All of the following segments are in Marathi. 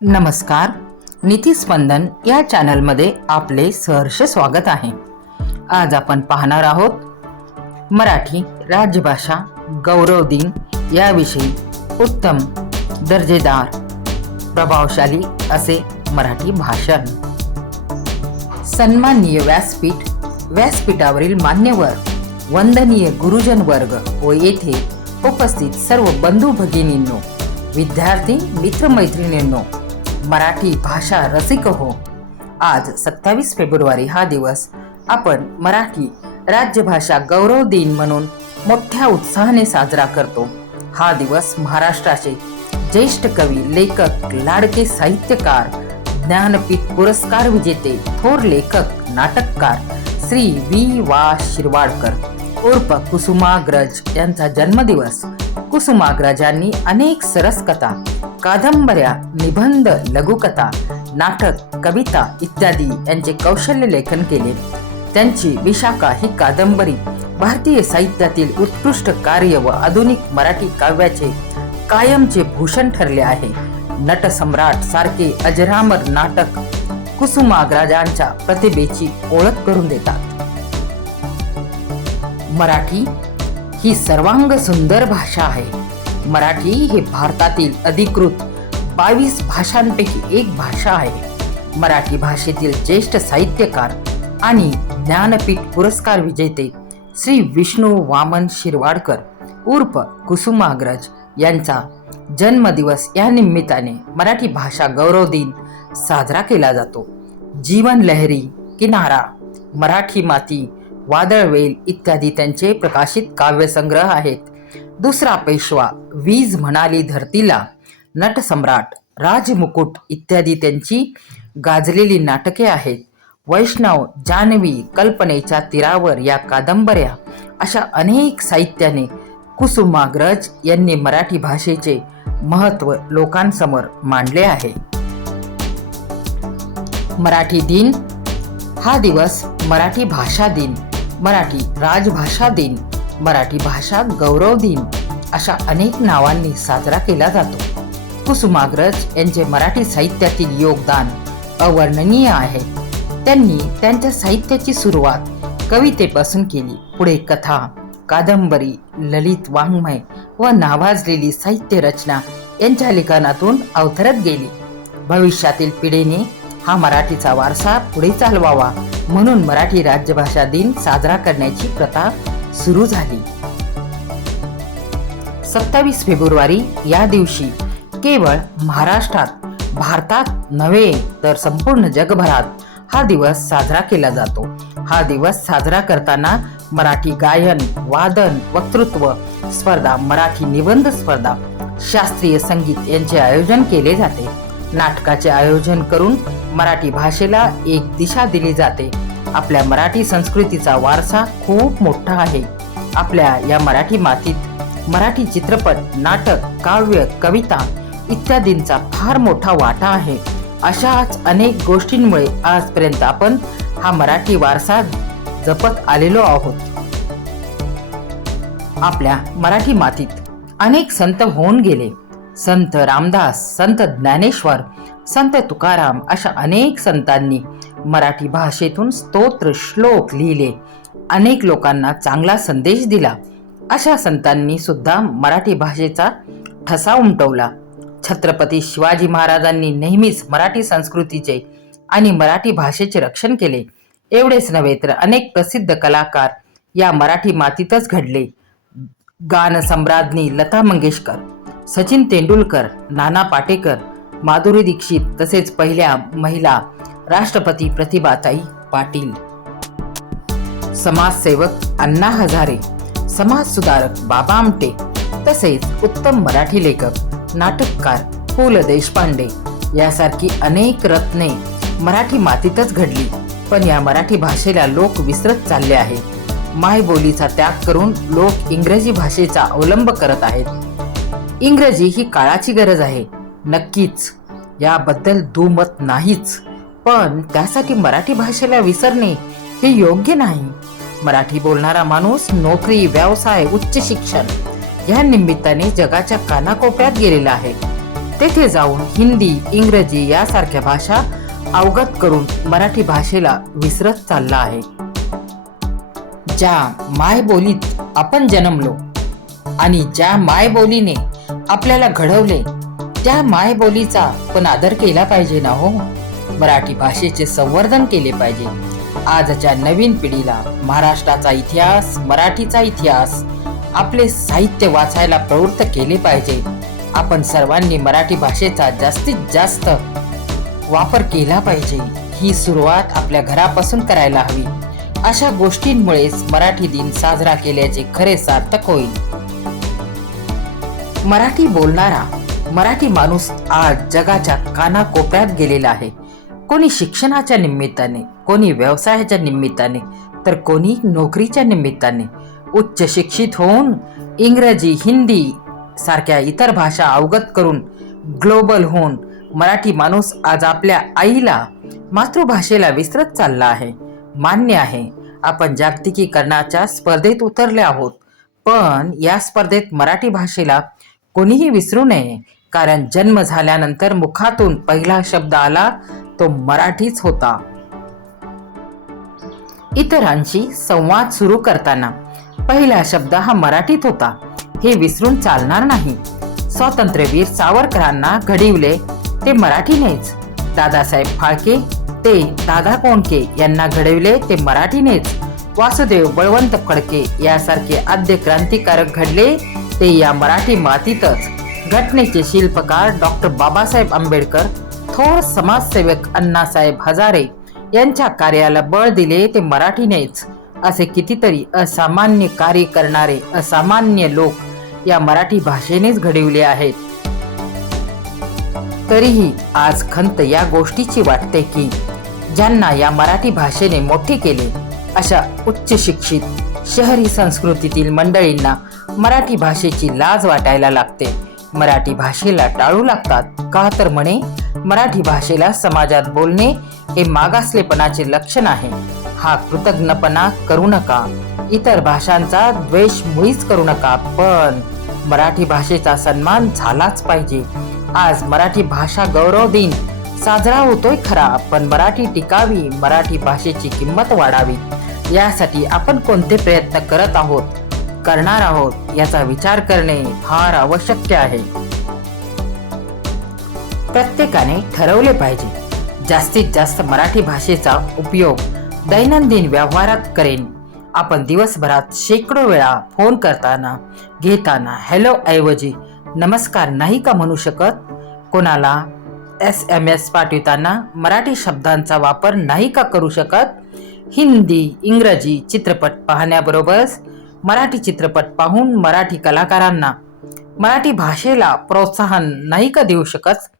नमस्कार. नीतिस्पंदन या चॅनलमध्ये आपले सहर्ष स्वागत आहे. आज आपण पाहणार आहोत मराठी राजभाषा गौरव दिन याविषयी उत्तम दर्जेदार प्रभावशाली असे मराठी भाषण. सन्माननीय व्यासपीठावरील मान्यवर, वंदनीय गुरुजन वर्ग व येथे उपस्थित सर्व बंधू भगिनींनो, विद्यार्थी मित्रमैत्रिणींनो, मराठी भाषा रसिक हो. आज 27 फेब्रुवारी हा दिवस आपण मराठी राज्यभाषा गौरव दिन म्हणून मोठ्या उत्साहाने साजरा करतो. हा दिवस महाराष्ट्राचे ज्येष्ठ कवी, लेखक, लाडके साहित्यकार, ज्ञानपीठ पुरस्कार विजेते, थोर लेखक, नाटककार श्री वा शिरवाडकर उर्फ कुसुमाग्रज यांचा जन्मदिवस. कुसुमाग्रजांनी अनेक सरस कथा, कादंबऱ्या, निबंध, लघुकथा, नाटक, कविता इत्यादी यांचे कौशल्य लेखन केले. त्यांची विशाखा ही कादंबरी भारतीय साहित्यातील उत्कृष्ट कार्य व आधुनिक मराठी काव्याचे कायमचे भूषण ठरले आहे. नटसम्राट सारखे अजरामर नाटक कुसुमाग्रजांच्या प्रतिभेची ओळख करून देतात. मराठी ही सर्वांग सुंदर भाषा आहे. मराठी ही भारतातील अधिकृत 22 भाषांपैकी एक भाषा आहे. मराठी भाषेतील ज्येष्ठ साहित्यकार आणि ज्ञानपीठ पुरस्कार विजेते श्री विष्णू वामन शिरवाडकर उर्फ कुसुमाग्रज यांचा जन्मदिवस या निमित्ताने मराठी भाषा गौरव दिन साजरा केला जातो. जीवन लहरी, किनारा, मराठी माती, वादळवेल इत्यादी त्यांचे प्रकाशित काव्यसंग्रह आहेत. दुसरा पेशवा, वीज म्हणाली धरतीला, नटसम्राट, राजमुकुट इत्यादी त्यांची गाजलेली नाटके आहेत. वैष्णव, जानवी, कल्पनेच्या तीरावर या कादंबऱ्या अशा अनेक साहित्याने कुसुमाग्रज यांनी मराठी भाषेचे महत्त्व लोकांसमोर मांडले आहे. मराठी दिन हा दिवस मराठी भाषा दिन, मराठी राजभाषा दिन, मराठी भाषा गौरव दिन अशा अनेक नावांनी साजरा केला जातो. कुसुमाग्रज यांचे मराठी साहित्यातील योगदान अवर्णनीय आहे. त्यांनी त्यांच्या साहित्याची सुरुवात कवितेपासून केली. पुढे कथा, कादंबरी, ललित वाङ्मय व नावाजलेली साहित्य रचना यांच्या लेखनातून अवतरत गेली. भविष्यातील पिढीने हा मराठीचा वारसा पुढे चालवावा म्हणून मराठी राज्यभाषा दिन साजरा करण्याची प्रथा सुरू झाली. 27 फेब्रुवारी या दिवशी केवळ महाराष्ट्रात, भारतात नव्हे तर संपूर्ण जगभरात हा दिवस साजरा केला जातो. हा दिवस साजरा करताना मराठी गायन, वादन, वक्तृत्व स्पर्धा, मराठी निबंध स्पर्धा, शास्त्रीय संगीत यांचे आयोजन केले जाते. नाटकाचे आयोजन करून मराठी भाषेला एक दिशा दिली जाते. आपल्या मराठी संस्कृतीचा वारसा खूप मोठा आहे. आपल्या या मराठी मातीत मराठी चित्रपट, नाटक, काव्य, कविता इत्यादींचा फार मोठा वाटा आहे. अशाच अनेक गोष्टींमुळे आजपर्यंत आपण हा मराठी वारसा जपत आलेलो आहोत. आपल्या मराठी मातीत अनेक संत होऊन गेले. संत रामदास, संत ज्ञानेश्वर, संत तुकाराम अशा अनेक संतांनी मराठी भाषेतून स्तोत्र, श्लोक लिहिले. अनेक लोकांना चांगला संदेश दिला. अशा संतांनी सुद्धा मराठी भाषेचा ठसा उमटवला. छत्रपती शिवाजी महाराजांनी नेहमीच मराठी संस्कृतीचे आणि मराठी भाषेचे रक्षण केले. एवढेच नव्हे तर अनेक प्रसिद्ध कलाकार या मराठी मातीतच घडले. गानसम्राज्ञी लता मंगेशकर, सचिन तेंडुलकर, नाना पाटेकर, माधुरी दीक्षित तसेच पहिल्या महिला राष्ट्रपती प्रतिभाताई पाटील, समाजसेवक अण्णा हजारे, समाजसुधारक बाबा आमटे तसेच उत्तम मराठी लेखक, नाटककार पु ल देशपांडे यासारखी अनेक रत्ने मराठी मातीतच घडली. पण या मराठी भाषेला लोक विसरत चालले आहेत. मायबोलीचा त्याग करून लोक इंग्रजी भाषेचा अवलंब करत आहेत. इंग्रजी ही काळाची गरज आहे, नक्कीच, याबद्दल दुमत नाहीच. पण त्यासाठी मराठी भाषेला विसरणे हे योग्य नाही. मराठी बोलणारा माणूस नोकरी, व्यवसाय, उच्च शिक्षण या निमित्ताने जगाच्या कानाकोपऱ्यात गेलेला आहे. तेथे जाऊन हिंदी, इंग्रजी यासारख्या भाषा अवगत करून मराठी भाषेला विसरत चालला आहे. ज्या मायबोलीत आपण जन्मलो आणि ज्या मायबोलीने आपल्याला घडवले त्या मायबोलीचा पण आदर केला पाहिजे ना हो. मराठी भाषेचे संवर्धन केले पाहिजे. आजच्या नवीन पिढीला महाराष्ट्राचा इतिहास, मराठीचा इतिहास, आपले साहित्य वाचायला प्रवृत्त केले पाहिजे. आपण सर्वांनी मराठी भाषेचा जास्तीत जास्त वापर केला पाहिजे. ही सुरुवात आपल्या घरापासून करायला हवी. अशा गोष्टींमुळेच मराठी दिन साजरा केल्याचे खरे सार्थक होईल. मराठी बोलणारा मराठी माणूस आज जगाच्या कानाकोपऱ्यात गेलेला आहे. कोणी शिक्षणाच्या निमित्ताने, कोणी व्यवसायाच्या निमित्ताने, तर कोणी नोकरीच्या निमित्ताने. उच्च शिक्षित होऊन इंग्रजी, हिंदी सारख्या इतर भाषा अवगत करून ग्लोबल होऊन मराठी माणूस आज आपल्या आईला, मातृभाषेला विसरत चालला आहे. मान्य आहे, आपण जागतिकीकरणाच्या स्पर्धेत उतरले आहोत, पण या स्पर्धेत मराठी भाषेला कोणीही विसरू नये. कारण जन्म झाल्यानंतर मुखातून पहिला शब्द आला तो मराठीच होता. इतरांशी संवाद सुरू करताना पहिला शब्द हा मराठीत होता, हे विसरून चालणार नाही. स्वातंत्र्यवीर सावरकरांना घडविले ते मराठीनेच. दादासाहेब फाळके ते दादा कोंडके यांना घडविले ते मराठीनेच. वासुदेव बळवंत फडके यासारखे आद्य क्रांतिकारक घडले ते या मराठी मातीतच. घटनेचे शिल्पकार डॉक्टर बाबासाहेब आंबेडकर, थोर समाजसेवक अण्णासाहेब हजारे यांच्या कार्याला बळ दिले ते मराठीनेच. असे कितीतरी असामान्य कार्य करणारे असामान्य लोक या मराठी भाषेनेच घडविले आहेत. तरीही आज खंत या गोष्टीची वाटते की ज्यांना या मराठी भाषेने मोठे केले अशा उच्च शिक्षित शहरी संस्कृतीतील मंडळींना मराठी भाषेची लाज वाटायला लागते. मराठी भाषेला टाळू लागतात. का तर म्हणे मराठी भाषेला समाजात बोलणे हे मागासलेपणाचे लक्षण आहे. हा कृतज्ञपणा करू नका. इतर भाषांचा द्वेष मुळीच करू नका, पण मराठी भाषेचा सन्मान झालाच पाहिजे. आज मराठी भाषा गौरव दिन साजरा होतोय खरा, पण मराठी टिकावी, मराठी भाषेची किंमत वाढावी यासाठी आपण कोणते प्रयत्न करत आहोत, करणार आहोत याचा विचार करणे फार आवश्यक आहे. प्रत्येकाने ठरवले पाहिजे जास्तीत जास्त मराठी भाषेचा उपयोग दैनंदिन व्यवहारात करेन. आपण दिवसभरात शेकडो वेळा फोन करताना, घेताना हॅलो ऐवजी नमस्कार नाही का म्हणू शकत? कोणाला SMS पाठवताना मराठी शब्दांचा वापर नाही का करू शकत? हिंदी, इंग्रजी चित्रपट पाहण्याबरोबरच मराठी चित्रपट पाहून मराठी कलाकारांना, मराठी भाषेला प्रोत्साहन नाही का देऊ शकत?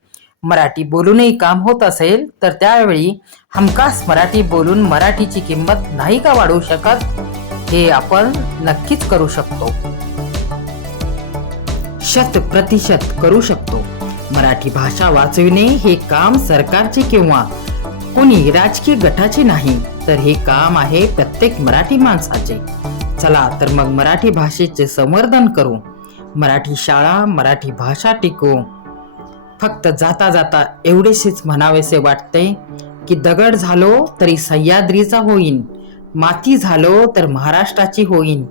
मराठी बोलूनही काम होत असेल तर त्यावेळी हमखास मराठी बोलून मराठीची किंमत नाही का वाढवू शकत? हे आपण नक्कीच करू शकतो, 100% करू शकतो. मराठी भाषा वाचविणे हे काम सरकारचे किंवा कोणी राजकीय गटाचे नाही, तर हे काम आहे प्रत्येक मराठी माणसाचे. चला तर मग मराठी भाषेचे संवर्धन करू, मराठी शाळा, मराठी भाषा टिकवू. फक्त जाता जाता एवढेच म्हणावेसे वाटते की दगड झालो तरी सह्याद्रीचा होईन, माती झालो तर महाराष्ट्राची होईन,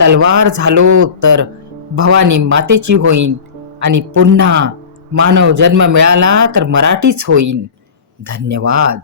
तलवार झालो तर भवानी मातेची होईन, आणि पुन्हा मानव जन्म मिळाला तर मराठीच होईन. धन्यवाद.